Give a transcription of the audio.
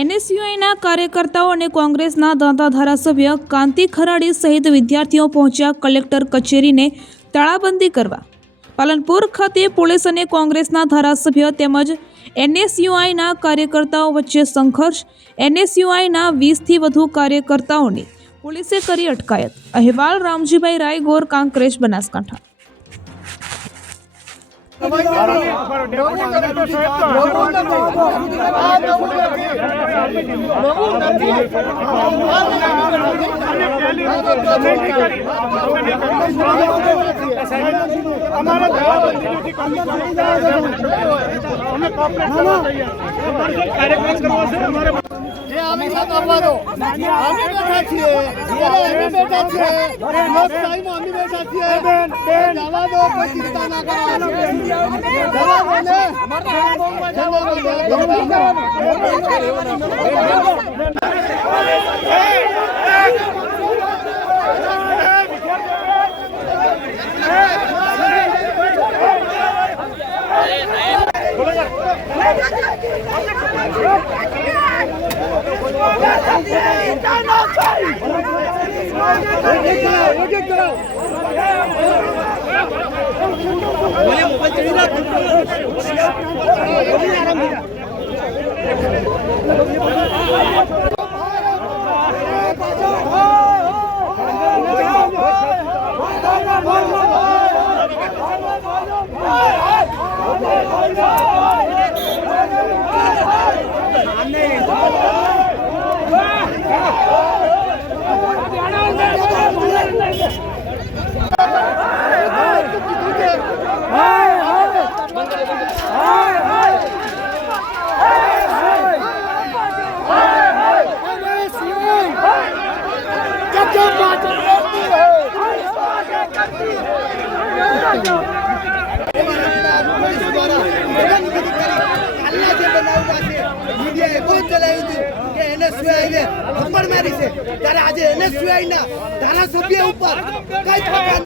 એનએસયુઆઈના કાર્યકર્તાઓ અને કોંગ્રેસના દાંતા ધારાસભ્ય કાંતિ ખરાડી સહિત વિદ્યાર્થીઓ પહોંચ્યા કલેક્ટર કચેરીને તાળાબંધી કરવા। પાલનપુર ખાતે પોલીસ અને કોંગ્રેસના ધારાસભ્ય તેમજ એનએસયુઆઈના કાર્યકર્તાઓ વચ્ચે સંઘર્ષ। એનએસયુઆઈના 20થી વધુ કાર્યકર્તાઓની પોલીસે કરી અટકાયત। અહેવાલ રામજીભાઈ રાયગોર, કાંકરેજ, બનાસકાંઠા। એનએસયુઆઈ ધારાસભ્ય ઉપર